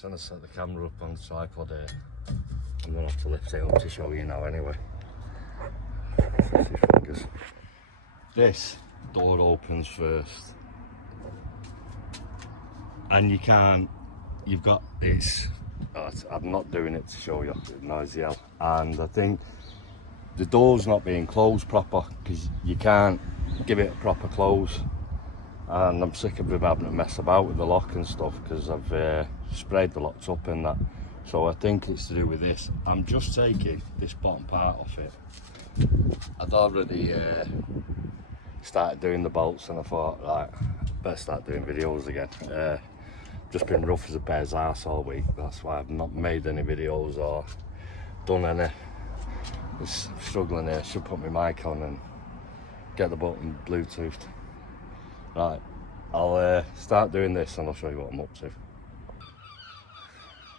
trying to set the camera up on the tripod here. I'm gonna have to lift it up to show you now anyway. This door opens first, and you can't. You've got this. I'm not doing it to show you. It's noisy hell. And I think the door's not being closed proper because you can't give it a proper close. And I'm sick of having to mess about with the lock and stuff because I've sprayed the locks up in that. So I think it's to do with this. I'm just taking this bottom part off it. I'd already started doing the bolts and I thought, right, better start doing videos again. Just been rough as a bear's arse all week. That's why I've not made any videos or done any. Just struggling here. Should put my mic on and get the button Bluetoothed. Right, I'll start doing this and I'll show you what I'm up to.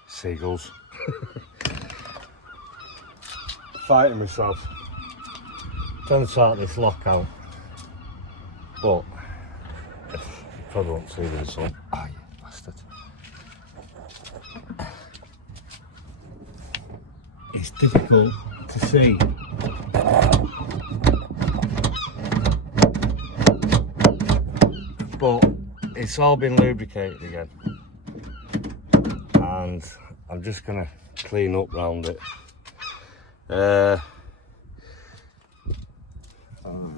Seagulls. Fighting myself. Trying to sort this lock out. But you probably won't see the sun. Ah, you bastard. It's difficult to see. But it's all been lubricated again. And I'm just gonna clean up round it. I'll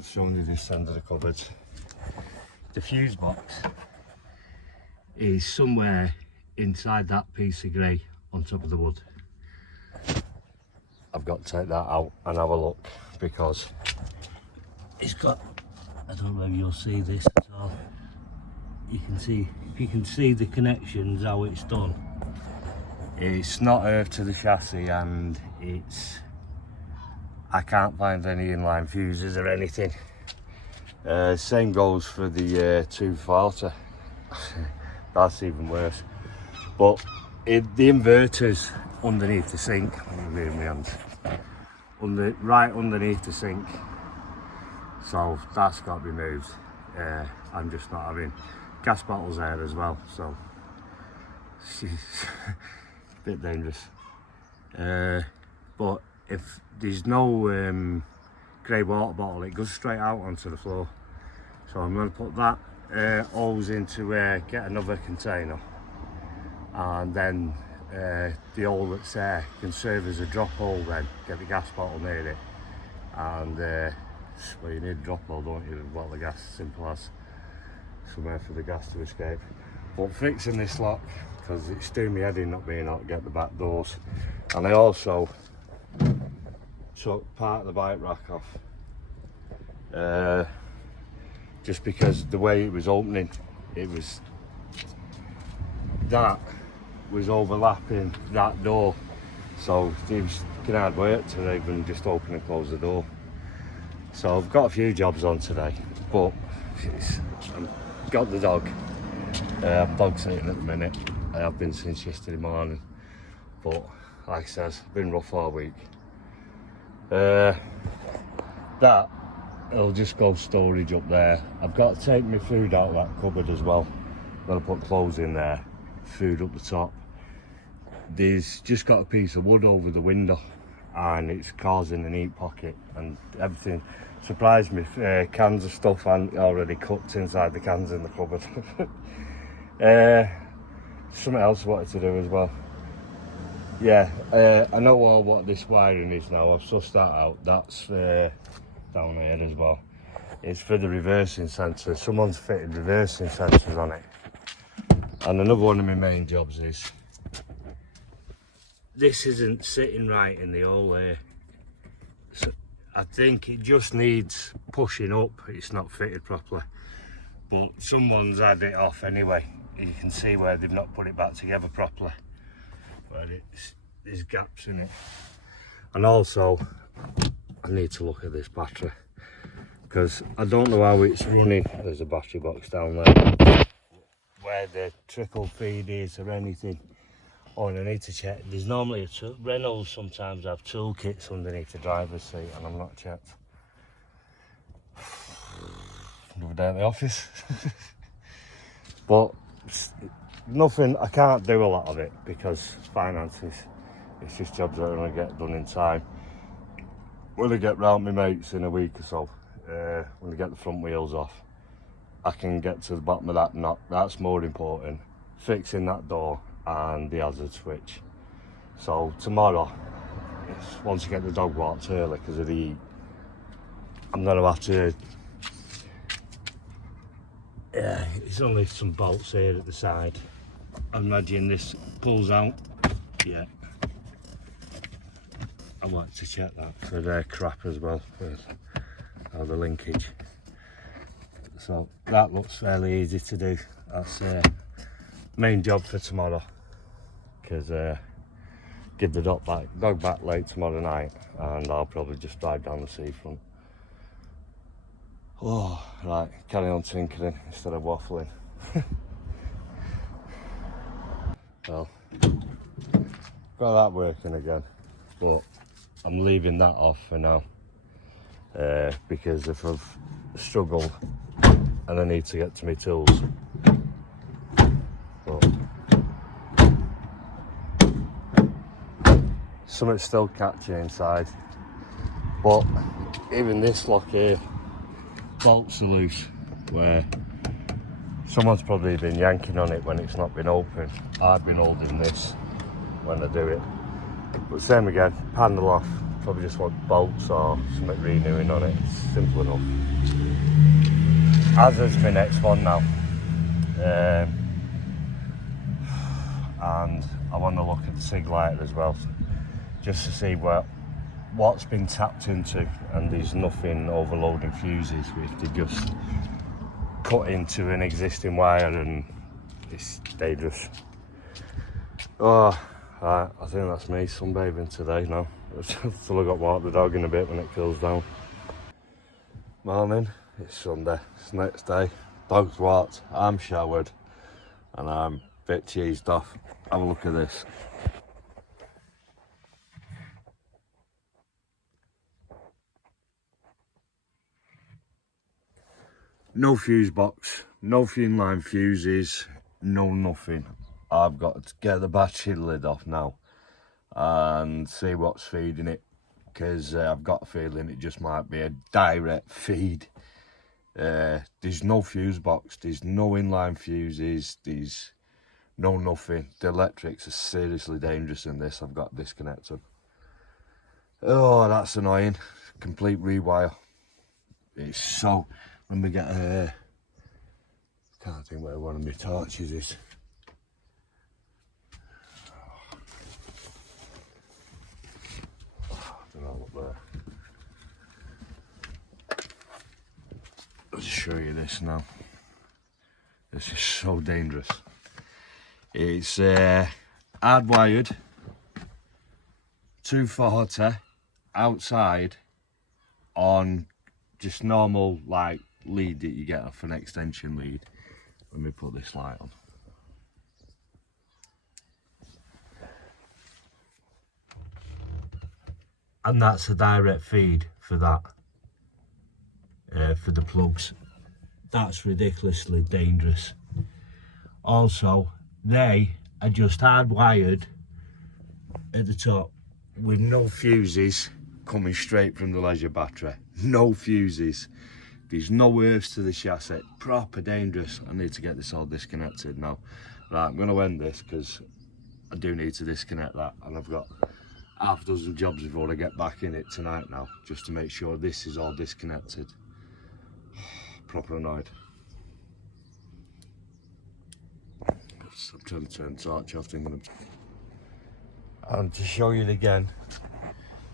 show you this end of the cupboard. The fuse box is somewhere inside that piece of grey on top of the wood. I've got to take that out and have a look because it's got, I don't know if you'll see this at all. You can see, if you can see the connections, how it's done. It's not earthed to the chassis and I can't find any inline fuses or anything. Same goes for the 240. That's even worse. But the inverter's underneath the sink. Let me move my hands. Right underneath the sink. So that's got to be moved. I'm just not having gas bottles there as well. So she's a bit dangerous. But if there's no grey water bottle, it goes straight out onto the floor. So I'm going to put that hose into get another container, and then the hole that's there can serve as a drop hole. Then get the gas bottle near it, and well, you need a drop hole, don't you, to bottle the gas, simple as, somewhere for the gas to escape. But fixing this lock, because it's doing me head in not being able to get the back doors. And I also took part of the bike rack off, just because the way it was opening, that was overlapping that door, so it was hard work to even just open and close the door. So I've got a few jobs on today, but I've got the dog. I'm dog sitting at the minute. I have been since yesterday morning, but like I said, it's been rough all week. That it'll just go storage up there. I've got to take my food out of that cupboard as well. I'm going to put clothes in there, food up the top. There's just got a piece of wood over the window and it's causing an heat pocket and everything. Surprised me, cans of stuff and already cooked inside the cans in the cupboard. Something else I wanted to do as well. Yeah, I know what this wiring is now. I've sussed that out. That's down here as well. It's for the reversing sensor. Someone's fitted reversing sensors on it. And another one of my main jobs is, this isn't sitting right in the hole here. So I think it just needs pushing up. It's not fitted properly. But someone's had it off anyway. You can see where they've not put it back together properly. Where there's gaps in it. And also, I need to look at this battery, because I don't know how it's running. There's a battery box down there where the trickle feed is or anything. Oh, and I need to check. There's normally Renaults sometimes have toolkits underneath the driver's seat, and I'm not checked. Another day at the office. But nothing, I can't do a lot of it because finances, it's just jobs that are going to get done in time. When I get round my mates in a week or so, when I get the front wheels off, I can get to the bottom of that knot. That's more important, fixing that door and the hazard switch. So tomorrow, once I get the dog walked early because of the heat, I'm going to have to, yeah, it's only some bolts here at the side. I imagine this pulls out, yeah. I like to check that for their crap as well, for the linkage. So that looks fairly easy to do. That's main job for tomorrow, because give the dog back late tomorrow night, and I'll probably just drive down the seafront. Oh, right, carry on tinkering instead of waffling. Well, got that working again, but I'm leaving that off for now, because if I've struggled and I need to get to my tools. But something's still catching inside, but even this lock here, bolts are loose, where someone's probably been yanking on it when it's not been open. I've been holding this when I do it. But same again, panel off, probably just want bolts or something renewing on it. It's simple enough. Hazard's my next one now. And I want to look at the SIG lighter as well, just to see what's been tapped into, and there's nothing overloading fuses if they just cut into an existing wire, and it's dangerous. Oh, right, I think that's me sunbathing today now. Still I've got to walk the dog in a bit when it cools down. Morning, it's Sunday, it's the next day. Dog's walked, I'm showered, and I'm a bit cheesed off. Have a look at this. No fuse box, no fume line fuses, no nothing. I've got to get the battery lid off now and see what's feeding it, because I've got a feeling it just might be a direct feed. There's no fuse box, there's no inline fuses, there's no nothing. The electrics are seriously dangerous in this. I've got disconnected. Oh, that's annoying. Complete rewire. It's so, let me get can't think where one of my torches is. I don't know what there. I'll just show you this now. This is so dangerous. It's hardwired 240 outside on just normal like lead that you get off an extension lead. Let me put this light on. And that's a direct feed for that, for the plugs. That's ridiculously dangerous. Also, they are just hardwired at the top with no fuses coming straight from the leisure battery. No fuses. There's no earths to the chassis. Proper dangerous. I need to get this all disconnected now. Right, I'm going to end this because I do need to disconnect that, and I've got half a dozen jobs before I get back in it tonight now, just to make sure this is all disconnected. Proper annoyed. I'm trying to turn the torch off, thinking and to show you it again,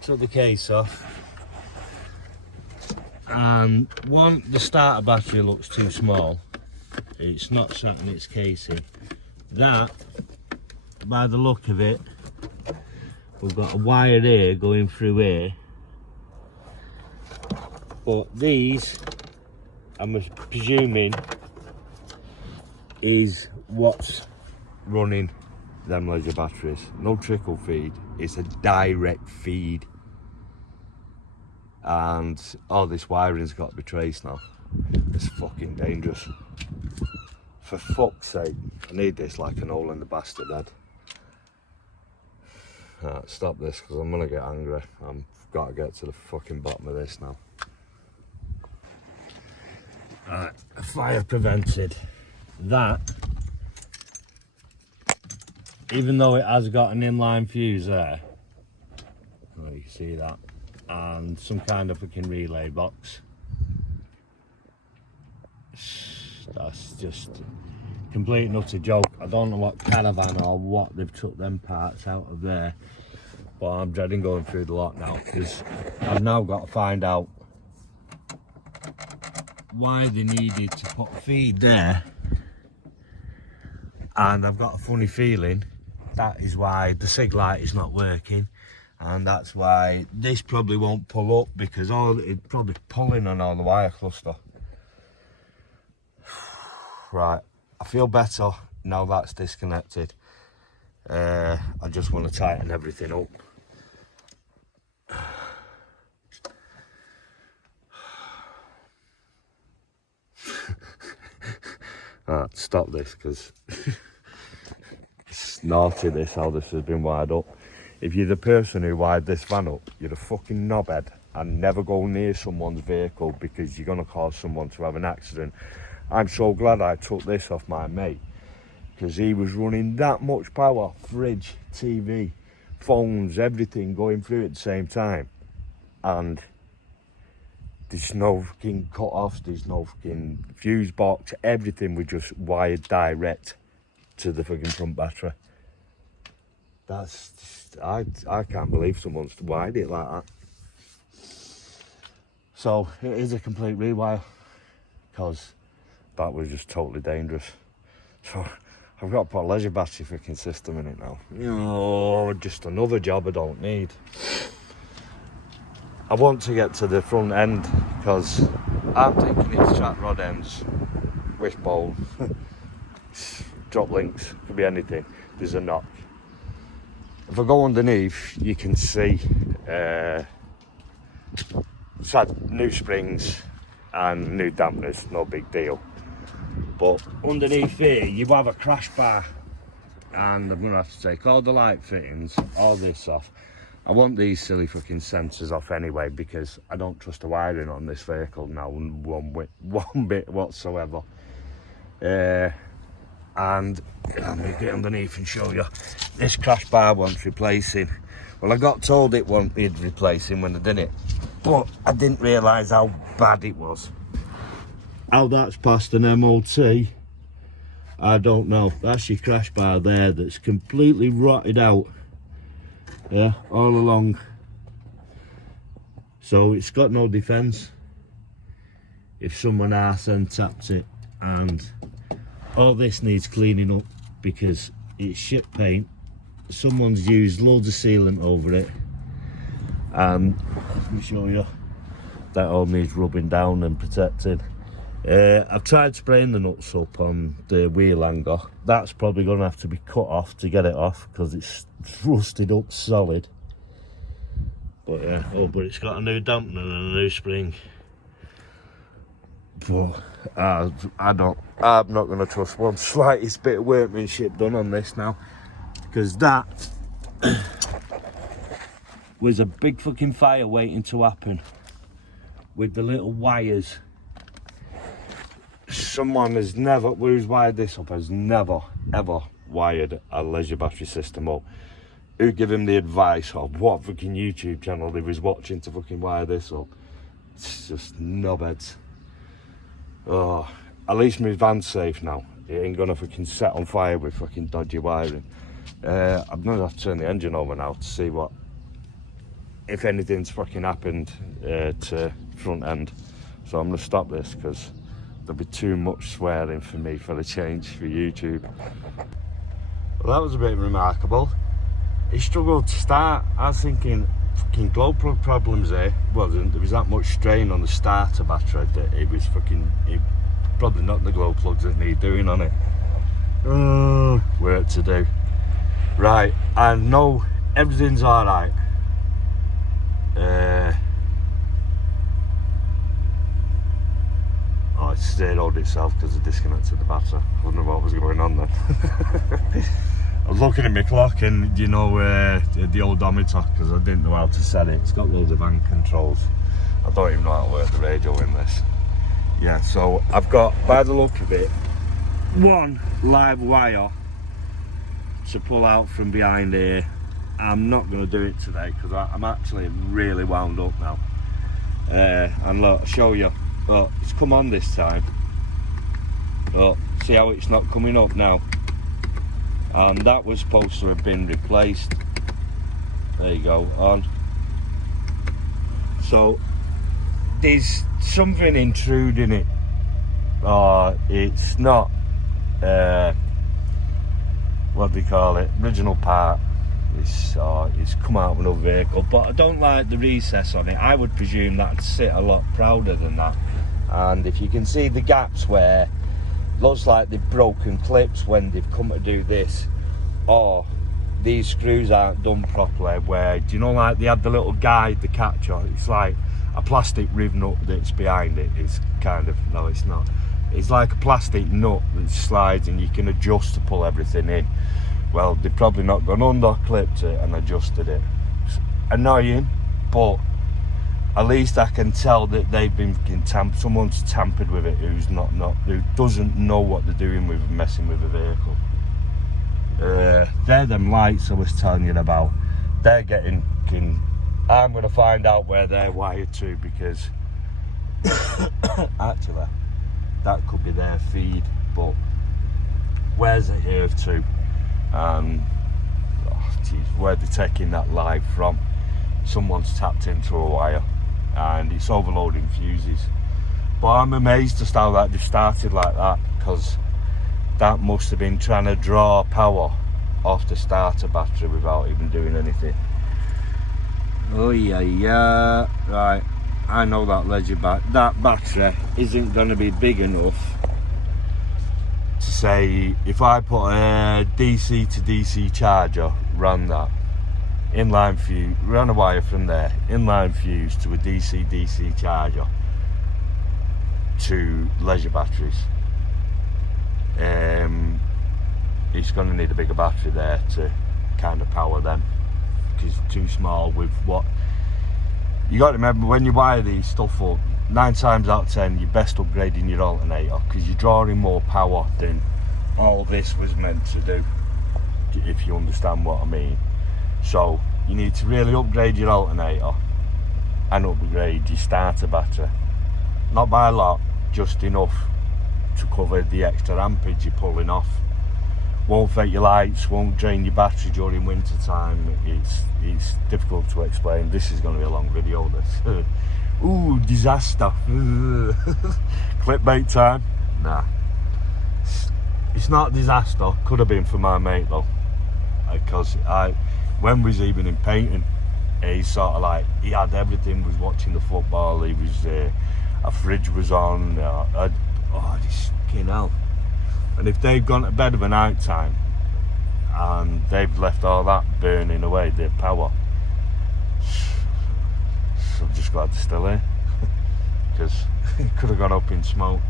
took the case off, and one, the starter battery looks too small. It's not sat in its casing. That, by the look of it, we've got a wire here going through here, but these, I'm presuming, is what's running them leisure batteries. No trickle feed, it's a direct feed, and all this wiring's got to be traced now. It's fucking dangerous. For fuck's sake, I need this like an hole in the bastard head. Right, stop this because I'm gonna get angry. I've got to get to the fucking bottom of this now. Right, fire prevented. That, even though it has got an inline fuse there, oh, you can see that, and some kind of fucking relay box. That's just complete nutter joke. I don't know what caravan or what they've took them parts out of there, but I'm dreading going through the lot now because I've now got to find out why they needed to put feed there, and I've got a funny feeling that is why the sig light is not working, and that's why this probably won't pull up because it's probably pulling on all the wire cluster. Right, I feel better now that's disconnected. I just want to tighten everything up. Right, stop this because it's naughty this, how this has been wired up. If you're the person who wired this van up, you're a fucking knobhead, and never go near someone's vehicle because you're going to cause someone to have an accident. I'm so glad I took this off my mate because he was running that much power, fridge, TV, phones, everything going through at the same time, and there's no fucking cut-offs, there's no fucking fuse box, everything was just wired direct to the fucking front battery. That's just, I can't believe someone's wired it like that. So it is a complete rewire because that was just totally dangerous. So I've got to put a leisure battery freaking system in it now. Oh, just another job I don't need. I want to get to the front end because I'm thinking it's track rod ends, wishbone, drop links, could be anything. There's a knock. If I go underneath, you can see it's had new springs and new dampeners, no big deal. But underneath here, you have a crash bar, and I'm gonna have to take all the light fittings, all this off. I want these silly fucking sensors off anyway because I don't trust the wiring on this vehicle now one bit whatsoever. And I'm gonna get underneath and show you. This crash bar wants replacing. Well, I got told it wanted replacing when I did it, but I didn't realise how bad it was. How that's past an MOT, I don't know. That's your crash bar there that's completely rotted out. Yeah, all along. So it's got no defence if someone arse and taps it, and all this needs cleaning up because it's shit paint. Someone's used loads of sealant over it, and let me show you, that all needs rubbing down and protecting. I've tried spraying the nuts up on the wheel hanger. That's probably going to have to be cut off to get it off because it's rusted up solid. But yeah, oh, but it's got a new dampener and a new spring. But I'm not going to trust one slightest bit of workmanship done on this now, because that was a big fucking fire waiting to happen with the little wires. Someone who's wired this up has never ever wired a leisure battery system up. Who give him the advice of what fucking YouTube channel he was watching to fucking wire this up? It's just knobheads. Oh, at least my van's safe now. It ain't gonna fucking set on fire with fucking dodgy wiring. I'm gonna have to turn the engine over now to see what, if anything's fucking happened to front end. So I'm gonna stop this because there'll be too much swearing for me for the change for YouTube. Well, that was a bit remarkable. He struggled to start. I was thinking fucking glow plug problems there. Well, there was that much strain on the starter battery that it was fucking, probably not the glow plugs that need doing on it. Work to do. Right, I know everything's alright. Oh, it zeroed itself because I disconnected the battery. I wouldn't know what was going on then. I was looking at my clock and you know the odometer, because I didn't know how to set it. It's got loads of hand controls. I don't even know how to work the radio in this. Yeah, so I've got, by the look of it, one live wire to pull out from behind here. I'm not going to do it today because I'm actually really wound up now. And look, I'll show you. Look, it's come on this time. Look, see how it's not coming up now? And that was supposed to have been replaced. There you go, on. So there's something intruding it. It's not what do you call it, original part. It's come out of another vehicle, but I don't like the recess on it. I would presume that'd sit a lot prouder than that. And if you can see the gaps where looks like they've broken clips when they've come to do this, or these screws aren't done properly, where, do you know, like they had the little guide, the catcher, it's like a plastic riv nut that's behind it. It's kind of, no it's not, it's like a plastic nut that slides and you can adjust to pull everything in. Well, they've probably not gone under, clipped it and adjusted it. It's annoying, but at least I can tell that they've been someone's tampered with it who doesn't know what they're doing with messing with a vehicle. They're them lights I was telling you about. They're getting, I'm going to find out where they're wired to, because actually that could be their feed, but where's it here to? And where they're taking that live from, someone's tapped into a wire and it's overloading fuses. But I'm amazed just how that just started like that, because that must have been trying to draw power off the starter battery without even doing anything. Oh yeah, right, I know that battery isn't going to be big enough to say, if I put a DC to DC charger, ran that inline fuse, ran a wire from there, inline fuse to a DC charger to leisure batteries, it's going to need a bigger battery there to kind of power them, because it's too small. With what you got to remember, when you wire these stuff up, 9 times out of 10 you're best upgrading your alternator, because you're drawing more power than all this was meant to do, if you understand what I mean. So you need to really upgrade your alternator and upgrade your starter battery, not by a lot, just enough to cover the extra ampage you're pulling off. Won't affect your lights, won't drain your battery during winter time. It's difficult to explain. This is going to be a long video, this. Ooh, disaster. Clickbait time. Nah, it's not a disaster. Could have been for my mate though, because when we was even in painting, he's sort of like, he had everything, was watching the football, he was a fridge was on, this fucking hell. And if they've gone to bed of a night time and they've left all that burning away, their power, so I'm just glad they're still here, because it could have gone up in smoke.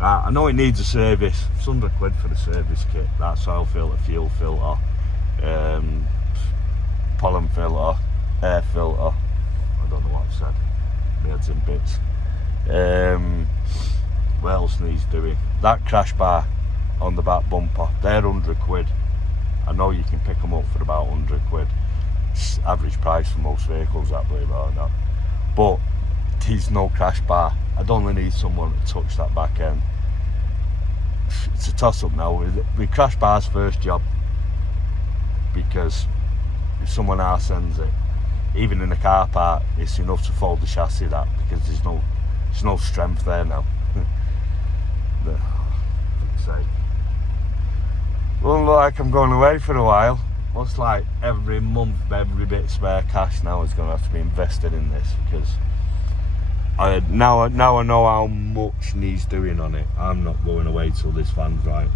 I know it needs a service. It's £100 for the service kit. That's oil filter, fuel filter, pollen filter, air filter. I don't know what I've said. My head's in bits. What else needs doing? That crash bar on the back bumper, they're £100. I know you can pick them up for about £100. It's average price for most vehicles, I believe it or not. But there's no crash bar. I'd only need someone to touch that back end. It's a toss up now. With crash bar's first job, because if someone else sends it, even in a car park, it's enough to fold the chassis, that, because there's no strength there now. Well, look like I'm going away for a while. Looks like every month, every bit of spare cash now is going to have to be invested in this, because now I know how much needs doing on it. I'm not going away till this van's right.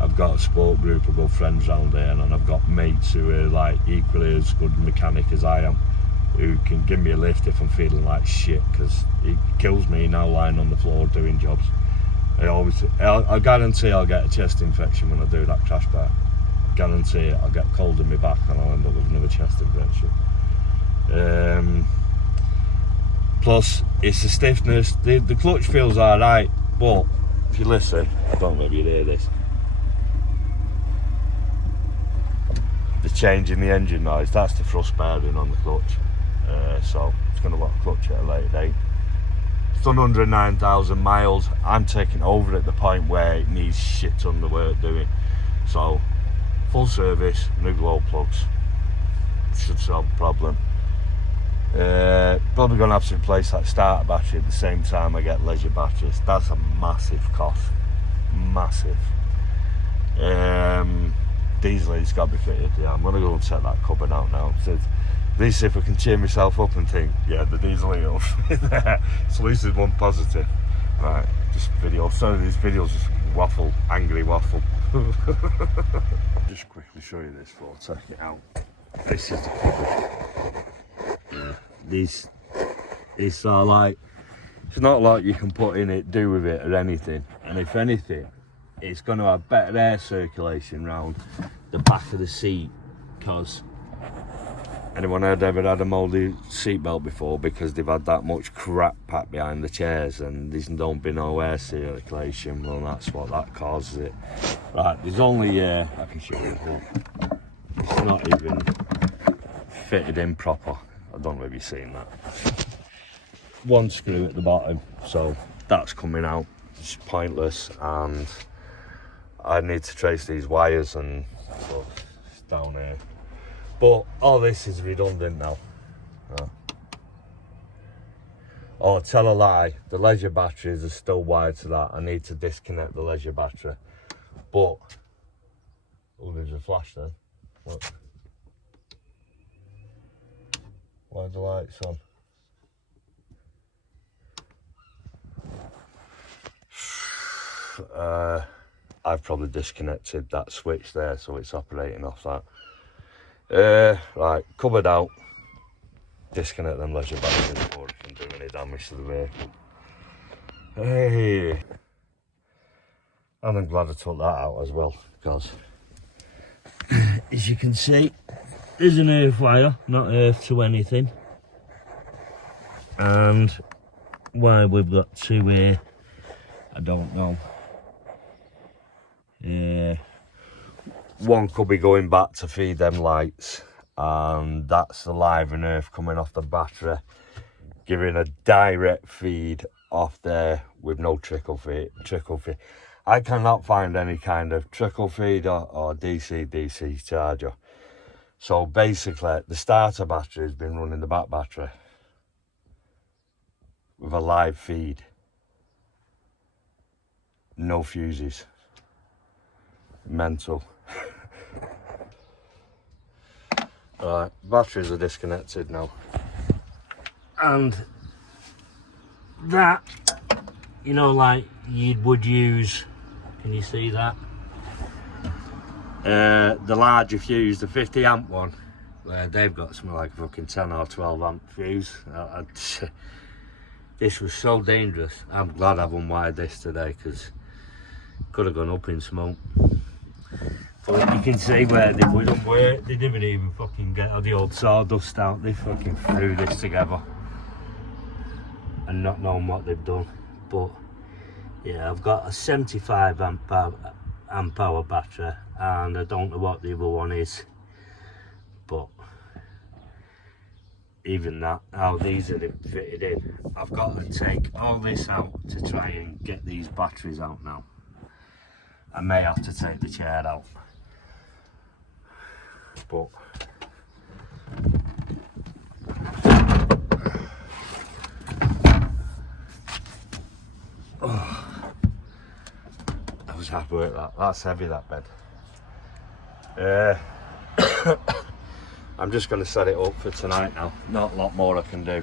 I've got a sport group of good friends round here, and I've got mates who are like equally as good mechanic as I am, who can give me a lift if I'm feeling like shit, because it kills me now lying on the floor doing jobs. I guarantee I'll get a chest infection when I do that crash bar. Guarantee it. I'll get cold in my back and I'll end up with another chest infection. Plus, it's the stiffness. The clutch feels alright, but if you listen, I don't know if you hear this. The change in the engine noise, that's the thrust bearing on the clutch. So it's going to want a clutch at a later date. It's done 109,000 miles. I'm taking over at the point where it needs shit ton of work doing. So full service, new glow plugs, should solve the problem. Probably going to have to replace that starter battery at the same time I get leisure batteries. That's a massive cost, massive. Diesel, it's got to be fitted. Yeah, I'm going to go and set that cupboard out now. So at least if I can cheer myself up and think, yeah, the diesel will fit there. So at least there's one positive. Right, just video. Sorry, these videos just waffle, angry waffle. Just quickly show you this before I take it out. This is the cupboard. Yeah, it's like, it's not like you can put in it, do with it or anything. And if anything, it's going to have better air circulation round the back of the seat, because anyone had ever had a mouldy seatbelt before, because they've had that much crap packed behind the chairs and there's don't be no air circulation. Well, that's what that causes it. Right, there's only I can show you that. It's not even fitted in proper. I don't know if you've seen that. One screw at the bottom, so that's coming out. It's pointless, and I need to trace these wires, and so it's down here. But all this is redundant now. Oh, tell a lie, the leisure batteries are still wired to that. I need to disconnect the leisure battery. But, oh, there's a flash then. Look. Why are the lights on? I've probably disconnected that switch there, so it's operating off that. Right, cupboard out. Disconnect them leisure batteries before it can do any damage to the vehicle. Hey, and I'm glad I took that out as well, because as you can see, there's an earth wire, not earth to anything. And why we've got two here, I don't know. One could be going back to feed them lights, and that's the live and earth coming off the battery, giving a direct feed off there with no trickle feed. I cannot find any kind of trickle feed or DC charger. So basically, the starter battery has been running the back battery with a live feed. No fuses. Mental. Right, batteries are disconnected now. And that, you know, like you would use, can you see that? The larger fuse, the 50 amp one, they've got something like a fucking 10 or 12 amp fuse. This was so dangerous. I'm glad I've unwired this today, because could have gone up in smoke. But you can see where they wouldn't work. They didn't even fucking get the old sawdust out. They fucking threw this together and not knowing what they've done. But yeah, I've got a 75 amp hour battery, and I don't know what the other one is. But even that, how these are fitted in, I've got to take all this out to try and get these batteries out now. I may have to take the chair out, but I was happy with that. That's heavy, that bed. I'm just going to set it up for tonight now. Not a lot more I can do.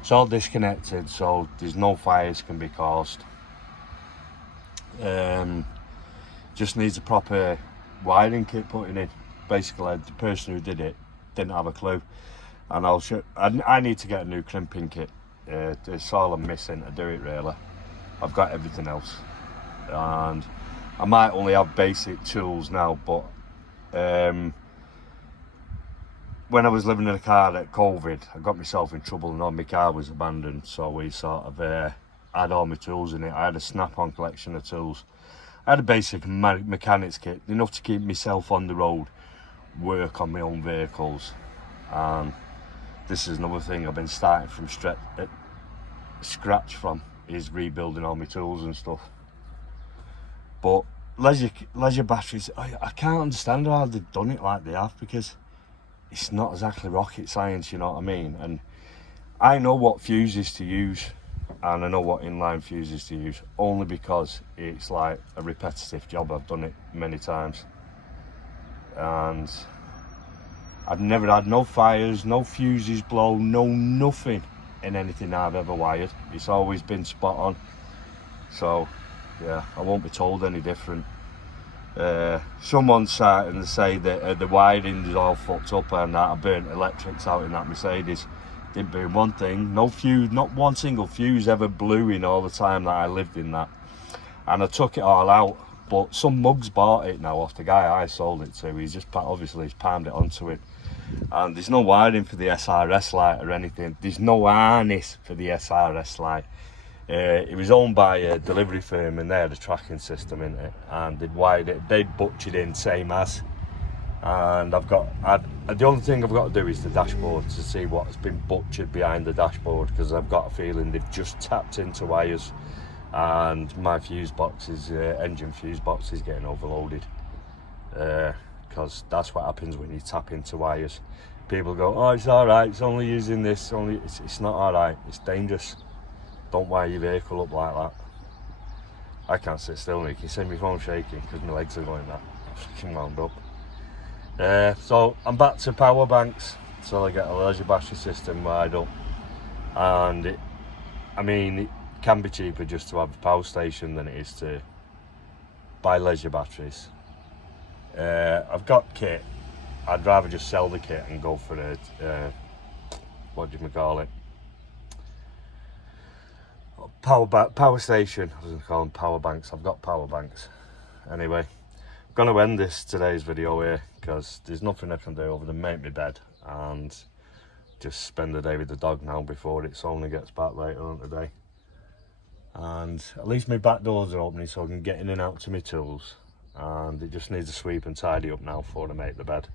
It's all disconnected, so there's no fires can be caused. Just needs a proper wiring kit putting in. Basically, the person who did it didn't have a clue. And I'll show. I need to get a new crimping kit. It's all I'm missing to do it really. I've got everything else, and I might only have basic tools now, but when I was living in a car at COVID, I got myself in trouble and all my car was abandoned, so we sort of had all my tools in it. I had a snap-on collection of tools. I had a basic mechanics kit, enough to keep myself on the road, work on my own vehicles. And this is another thing I've been starting from scratch from, is rebuilding all my tools and stuff. But leisure batteries, I can't understand how they've done it like they have, because it's not exactly rocket science, you know what I mean? And I know what fuses to use, and I know what inline fuses to use, only because it's like a repetitive job. I've done it many times, and I've never had no fires, no fuses blow, no nothing in anything I've ever wired. It's always been spot on. So yeah, I won't be told any different. Someone sat and say that the wiring is all fucked up and that I burnt electrics out in that Mercedes. Didn't burn one thing, no fuse, not one single fuse ever blew in all the time that I lived in that. And I took it all out, but some mugs bought it now off the guy I sold it to. He's just obviously he's palmed it onto it. And there's no wiring for the SRS light or anything. There's no harness for the SRS light. It was owned by a delivery firm and they had a tracking system in it, and they'd wired it, they'd butchered in same as. And the only thing I've got to do is the dashboard to see what's been butchered behind the dashboard, because I've got a feeling they've just tapped into wires, and my fuse box is engine fuse box is getting overloaded, because that's what happens when you tap into wires. People go, oh, it's all right, it's only using this, it's not all right, it's dangerous. Don't wire your vehicle up like that. I can't sit still, and you can see my phone shaking because my legs are going that. I'm fucking wound up. So I'm back to power banks until I get a leisure battery system wired up. And it can be cheaper just to have a power station than it is to buy leisure batteries. I've got kit. I'd rather just sell the kit and go for a what do you call it? Power station. I was going to call them power banks. I've got power banks. Anyway, I'm going to end today's video here, because there's nothing I can do other than make my bed and just spend the day with the dog now before it only gets back later on today. And at least my back doors are opening so I can get in and out to my tools, and it just needs a sweep and tidy up now before I make the bed.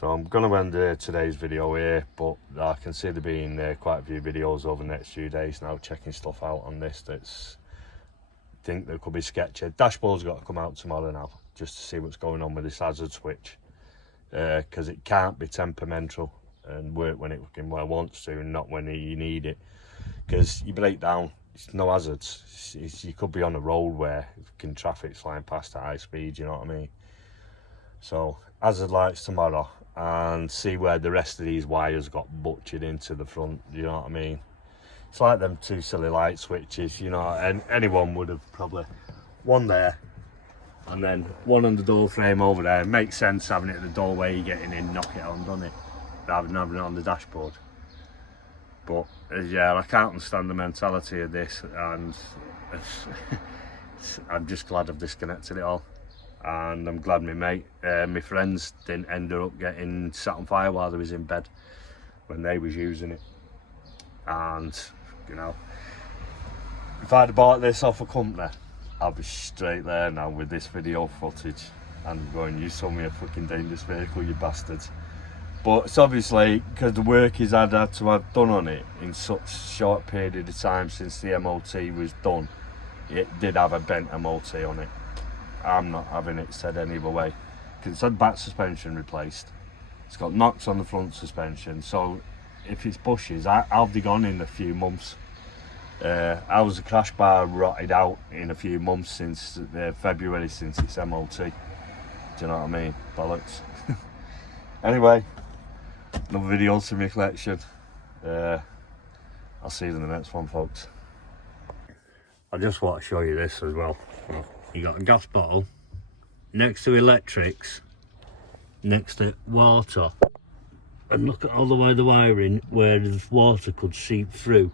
So I'm going to end today's video here, but I can see there being quite a few videos over the next few days now, checking stuff out on this that's think that could be sketchy. Dashboard's got to come out tomorrow now, just to see what's going on with this hazard switch, because it can't be temperamental and work when it wants to and not when you need it, because you break down, it's no hazards. You could be on a road where traffic's flying past at high speed, you know what I mean? So hazard lights tomorrow, and see where the rest of these wires got butchered into the front, you know what I mean? It's like them two silly light switches, you know, and anyone would have probably one there and then one on the door frame over there. It makes sense having it at the doorway, you're getting in, knock it on, doesn't it? Rather than having it on the dashboard. But yeah, I can't understand the mentality of this, and I'm just glad I've disconnected it all. And I'm glad my friends didn't end up getting set on fire while they was in bed when they was using it. And you know, if I'd have bought this off a company, I'd be straight there now with this video footage and going, you sold me a fucking dangerous vehicle, you bastards. But it's obviously because the work he's had to have done on it in such short period of time since the MOT was done, it did have a bent MOT on it. I'm not having it said any other way, because it's had back suspension replaced, it's got knocks on the front suspension, so if it's bushes, I'll be gone in a few months. I was a crash bar rotted out in a few months since February, since its MOT. Do you know what I mean? Bollocks. Anyway, another video to my collection. I'll see you in the next one, folks. I just want to show you this as well. You got a gas bottle next to electrics, next to water, and look at all the way the wiring where the water could seep through.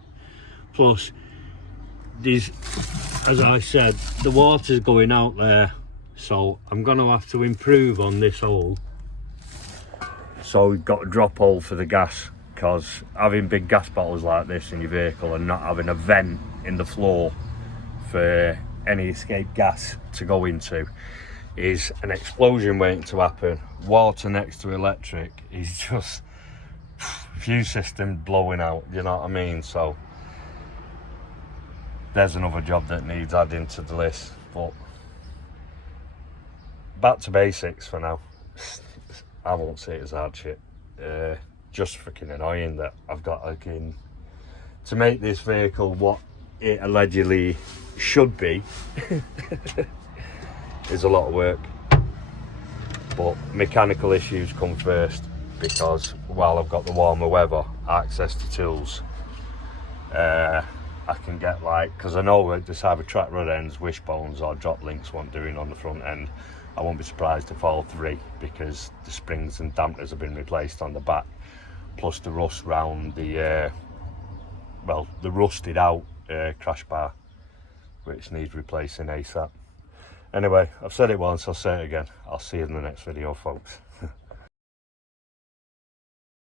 Plus, there's, as I said, the water's going out there, so I'm going to have to improve on this hole. So we've got a drop hole for the gas, because having big gas bottles like this in your vehicle and not having a vent in the floor for any escaped gas to go into is an explosion waiting to happen. Water next to electric is just fuse system blowing out, you know what I mean? So there's another job that needs adding to the list. But back to basics for now. I won't say it's hardship. Just freaking annoying that I've got again to make this vehicle what it allegedly should be. Is a lot of work, but mechanical issues come first, because while I've got the warmer weather, access to tools, I can get, like, because I know this either track rod ends, wishbones or drop links want doing on the front end. I won't be surprised if all three, because the springs and dampers have been replaced on the back, plus the rust round the well, the rusted out crash bar, which needs replacing ASAP. Anyway, I've said it once, I'll say it again. I'll see you in the next video, folks.